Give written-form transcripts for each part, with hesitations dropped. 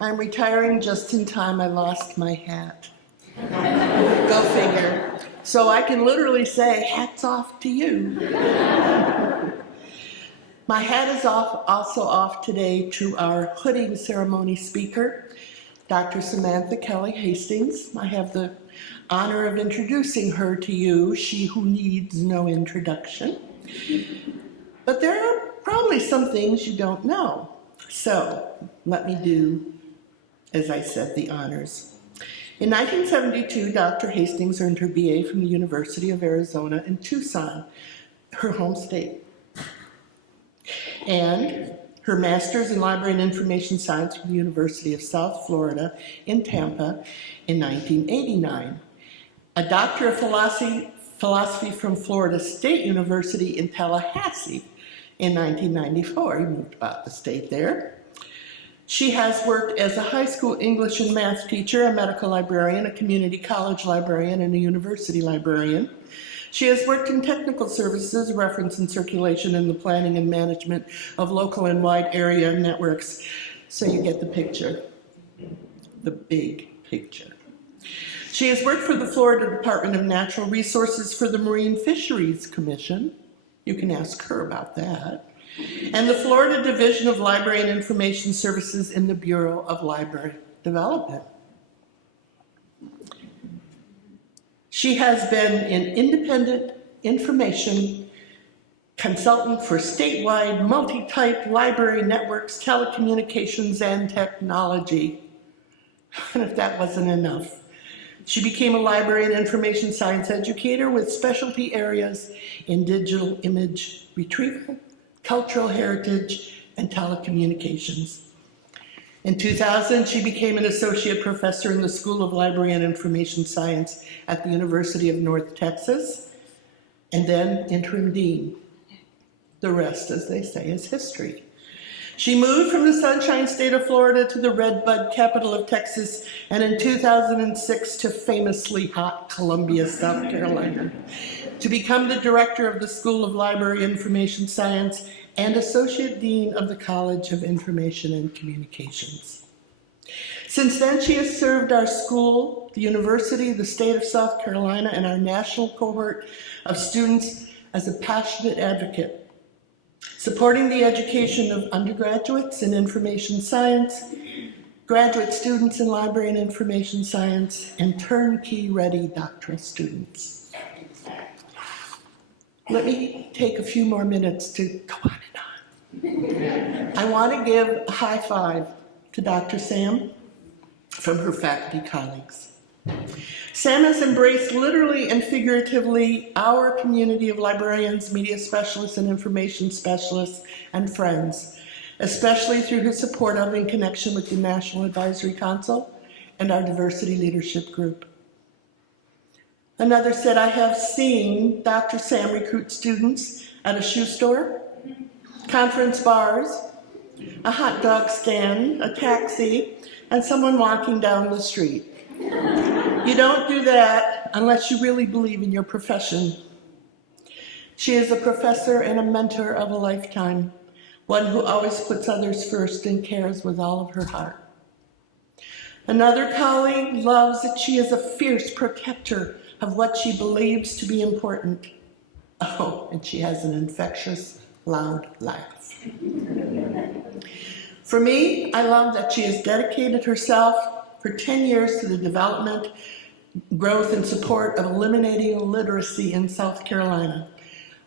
I'm retiring just in time. I lost my hat. Go figure. So I can literally say, hats off to you. My hat is also off today to our hooding ceremony speaker, Dr. Samantha Kelly Hastings. I have the honor of introducing her to you, she who needs no introduction. But there are probably some things you don't know. So let me do, as I said, the honors. In 1972, Dr. Hastings earned her BA from the University of Arizona in Tucson, her home state, and her master's in Library and Information Science from the University of South Florida in Tampa in 1989. A Doctor of Philosophy from Florida State University in Tallahassee in 1994. He moved about the state there. She has worked as a high school English and math teacher, a medical librarian, a community college librarian, and a university librarian. She has worked in technical services, reference and circulation, and the planning and management of local and wide area networks. So you get the picture, the big picture. She has worked for the Florida Department of Natural Resources for the Marine Fisheries Commission. You can ask her about that. And the Florida Division of Library and Information Services in the Bureau of Library Development. She has been an independent information consultant for statewide multi-type library networks, telecommunications, and technology. And if that wasn't enough, she became a library and information science educator with specialty areas in digital image retrieval, cultural heritage, and telecommunications. In 2000, she became an associate professor in the School of Library and Information Science at the University of North Texas, and then interim dean. The rest, as they say, is history. She moved from the Sunshine State of Florida to the Redbud capital of Texas, and in 2006 to famously hot Columbia, South Carolina, to become the director of the School of Library Information Science and Associate Dean of the College of Information and Communications. Since then, she has served our school, the university, the state of South Carolina, and our national cohort of students as a passionate advocate, supporting the education of undergraduates in information science, graduate students in library and information science, and turnkey-ready doctoral students. Let me take a few more minutes to go on and on. I want to give a high five to Dr. Sam from her faculty colleagues. Sam has embraced literally and figuratively our community of librarians, media specialists, and information specialists and friends, especially through her support of and connection with the National Advisory Council and our diversity leadership group. Another said, I have seen Dr. Sam recruit students at a shoe store, conference bars, a hot dog stand, a taxi, and someone walking down the street. You don't do that unless you really believe in your profession. She is a professor and a mentor of a lifetime, one who always puts others first and cares with all of her heart. Another colleague loves that she is a fierce protector of what she believes to be important. Oh, and she has an infectious, loud laugh. For me, I love that she has dedicated herself for 10 years to the development, growth, and support of eliminating illiteracy in South Carolina,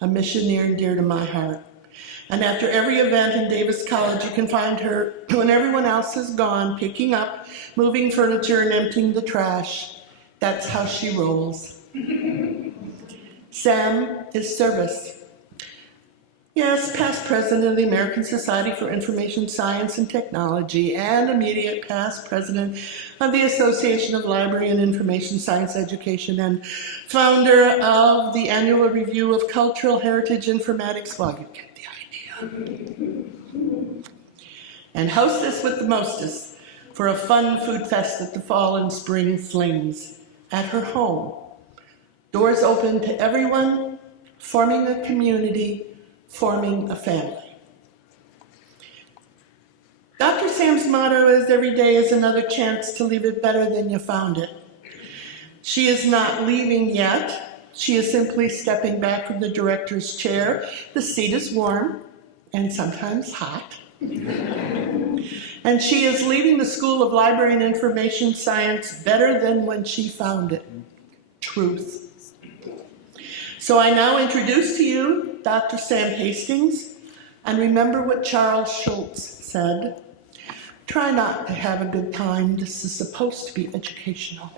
a mission near and dear to my heart. And after every event in Davis College, you can find her when everyone else is gone, picking up, moving furniture, and emptying the trash. That's how she rolls. Sam is service. Yes, past president of the American Society for Information Science and Technology, and immediate past president of the Association of Library and Information Science Education, and founder of the annual review of Cultural Heritage Informatics. Well, you get the idea. And hostess with the mostest for a fun food fest at the Fall and Spring Flings at her home. Doors open to everyone, forming a community, forming a family. Dr. Sam's motto is every day is another chance to leave it better than you found it. She is not leaving yet. She is simply stepping back from the director's chair. The seat is warm and sometimes hot. And she is leaving the School of Library and Information Science better than when she found it. Truth. So I now introduce to you Dr. Sam Hastings, and remember what Charles Schulz said, try not to have a good time, this is supposed to be educational.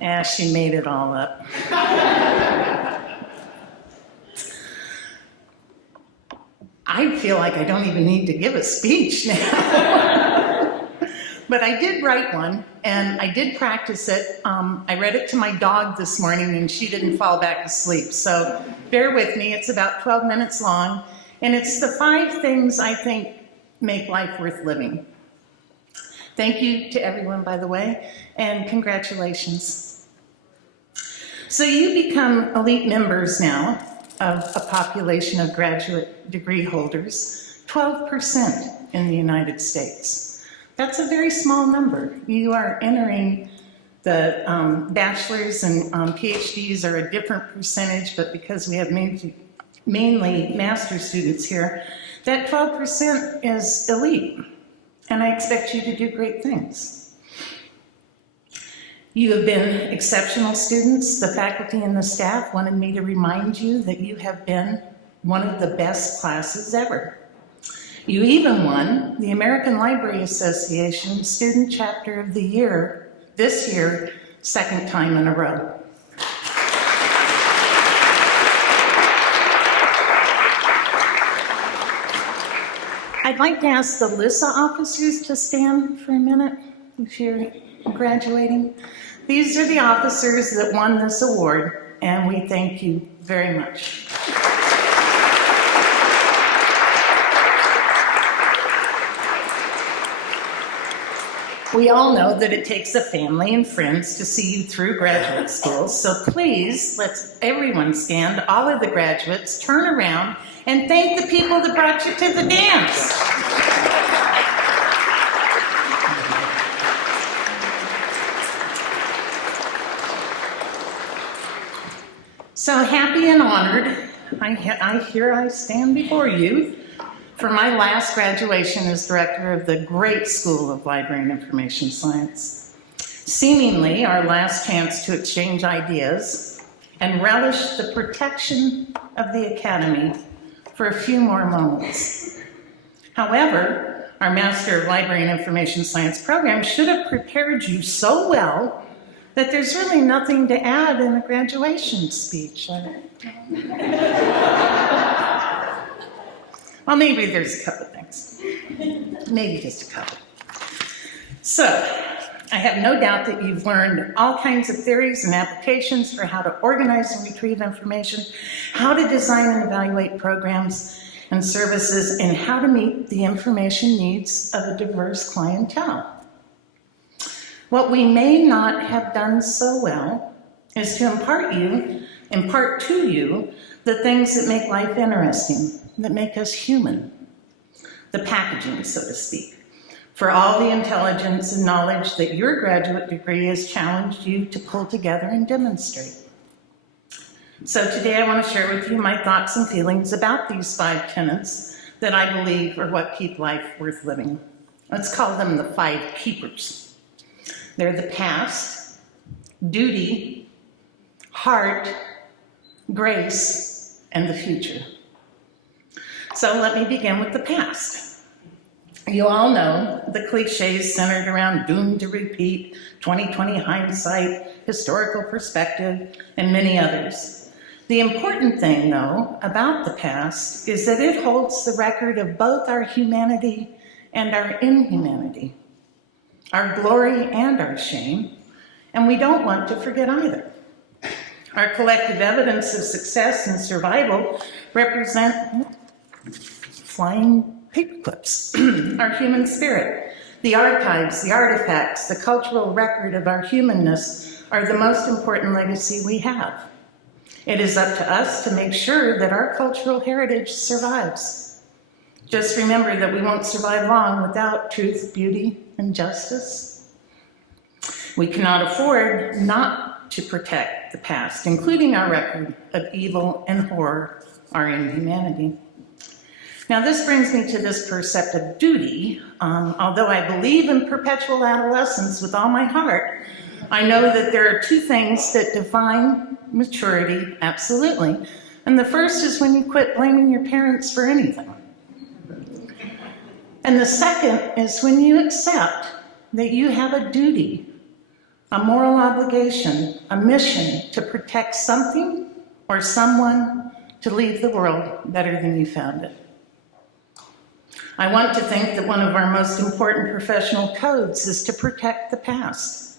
Yeah, she made it all up. I feel like I don't even need to give a speech now. But I did write one, and I did practice it. I read it to my dog this morning, and she didn't fall back asleep. So bear with me. It's about 12 minutes long, and it's the 5 things I think make life worth living. Thank you to everyone, by the way, and congratulations. So you become elite members now of a population of graduate degree holders, 12% in the United States. That's a very small number. You are entering the bachelor's and PhDs are a different percentage, but because we have mainly master's students here, that 12% is elite, and I expect you to do great things. You have been exceptional students. The faculty and the staff wanted me to remind you that you have been one of the best classes ever. You even won the American Library Association Student Chapter of the Year this year, 2nd time in a row. I'd like to ask the LISA officers to stand for a minute if you're graduating. These are the officers that won this award, and we thank you very much. We all know that it takes a family and friends to see you through graduate school, so please, let's everyone stand, all of the graduates, turn around, and thank the people that brought you to the dance. So happy and honored, I stand before you for my last graduation as director of the great School of Library and Information Science. Seemingly our last chance to exchange ideas and relish the protection of the Academy for a few more moments. However, our Master of Library and Information Science program should have prepared you so well that there's really nothing to add in a graduation speech. Well, maybe there's a couple things. Maybe just a couple. So, I have no doubt that you've learned all kinds of theories and applications for how to organize and retrieve information, how to design and evaluate programs and services, and how to meet the information needs of a diverse clientele. What we may not have done so well is to impart to you the things that make life interesting, that make us human, the packaging, so to speak, for all the intelligence and knowledge that your graduate degree has challenged you to pull together and demonstrate. So today I want to share with you my thoughts and feelings about these 5 tenets that I believe are what keep life worth living. Let's call them the 5 keepers. They're the past, duty, heart, grace, and the future. So let me begin with the past. You all know the cliches centered around doomed to repeat, 20/20 hindsight, historical perspective, and many others. The important thing, though, about the past is that it holds the record of both our humanity and our inhumanity, our glory and our shame, and we don't want to forget either. Our collective evidence of success and survival represent flying paper clips, our human spirit, The archives, the artifacts, the cultural record of our humanness are the most important legacy we have. It is up to us to make sure that our cultural heritage survives. Just remember that we won't survive long without truth, beauty, and justice. We cannot afford not to protect the past, including our record of evil and horror, our inhumanity. Now, this brings me to this perceptive duty. Although I believe in perpetual adolescence with all my heart, I know that there are two things that define maturity, absolutely. And the first is when you quit blaming your parents for anything. And the second is when you accept that you have a duty, a moral obligation, a mission to protect something or someone to leave the world better than you found it. I want to think that one of our most important professional codes is to protect the past,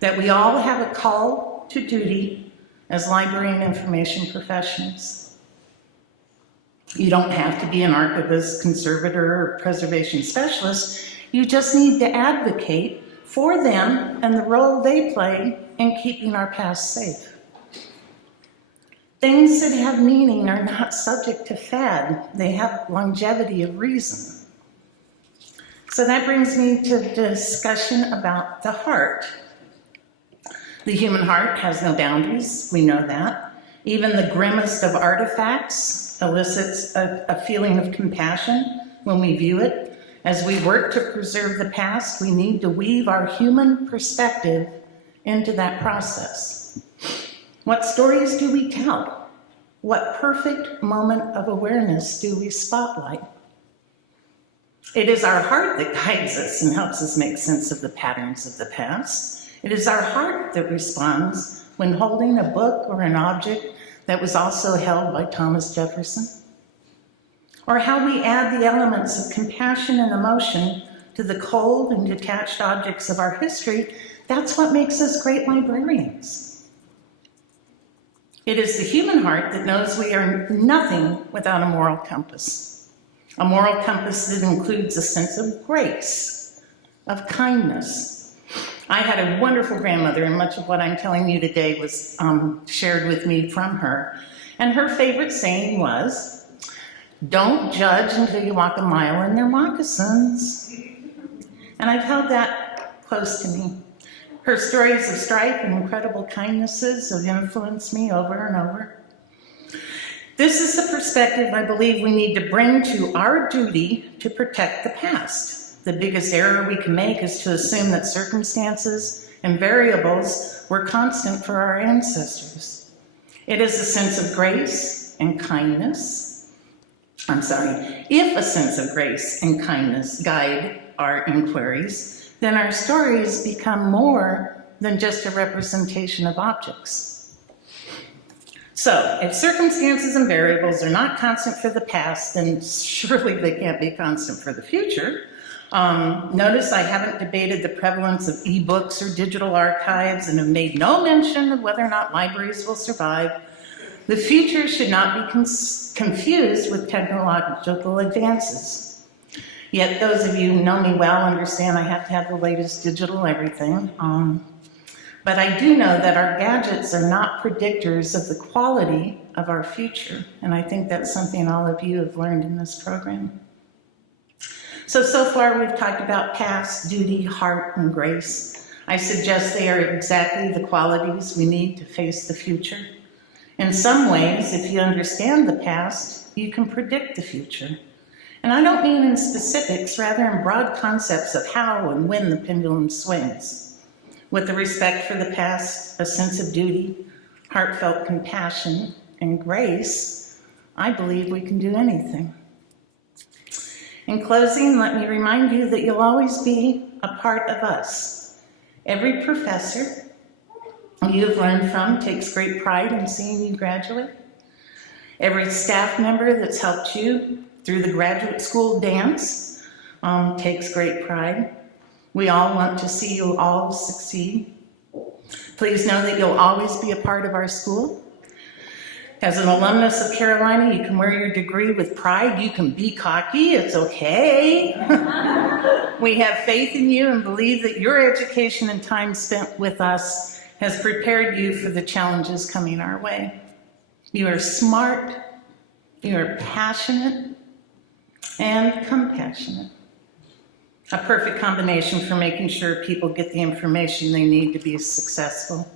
that we all have a call to duty as library and information professionals. You don't have to be an archivist, conservator, or preservation specialist. You just need to advocate for them and the role they play in keeping our past safe. Things that have meaning are not subject to fad. They have longevity of reason. So that brings me to the discussion about the heart. The human heart has no boundaries, we know that. Even the grimmest of artifacts elicits a feeling of compassion when we view it. As we work to preserve the past, we need to weave our human perspective into that process. What stories do we tell? What perfect moment of awareness do we spotlight? It is our heart that guides us and helps us make sense of the patterns of the past. It is our heart that responds when holding a book or an object that was also held by Thomas Jefferson. Or how we add the elements of compassion and emotion to the cold and detached objects of our history. That's what makes us great librarians. It is the human heart that knows we are nothing without a moral compass. A moral compass that includes a sense of grace, of kindness. I had a wonderful grandmother, and much of what I'm telling you today was shared with me from her. And her favorite saying was, "Don't judge until you walk a mile in their moccasins." And I've held that close to me. Her stories of strife and incredible kindnesses have influenced me over and over. This is the perspective I believe we need to bring to our duty to protect the past. The biggest error we can make is to assume that circumstances and variables were constant for our ancestors. It is a sense of grace and kindness. If a sense of grace and kindness guide our inquiries, then our stories become more than just a representation of objects. So, if circumstances and variables are not constant for the past, then surely they can't be constant for the future. Notice I haven't debated the prevalence of ebooks or digital archives and have made no mention of whether or not libraries will survive. The future should not be confused with technological advances. Yet those of you who know me well understand I have to have the latest digital everything. But I do know that our gadgets are not predictors of the quality of our future. And I think that's something all of you have learned in this program. So far we've talked about past, duty, heart, and grace. I suggest they are exactly the qualities we need to face the future. In some ways, if you understand the past, you can predict the future. And I don't mean in specifics, rather in broad concepts of how and when the pendulum swings. With the respect for the past, a sense of duty, heartfelt compassion, and grace, I believe we can do anything. In closing, let me remind you that you'll always be a part of us. Every professor you've learned from takes great pride in seeing you graduate. Every staff member that's helped you through the graduate school dance takes great pride. We all want to see you all succeed. Please know that you'll always be a part of our school. As an alumnus of Carolina, you can wear your degree with pride. You can be cocky. It's okay. We have faith in you and believe that your education and time spent with us has prepared you for the challenges coming our way. You are smart, you are passionate, and compassionate. A perfect combination for making sure people get the information they need to be successful.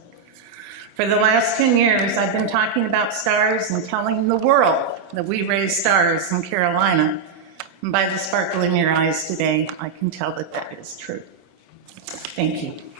For the last 10 years, I've been talking about stars and telling the world that we raise stars in Carolina. And by the sparkle in your eyes today, I can tell that that is true. Thank you.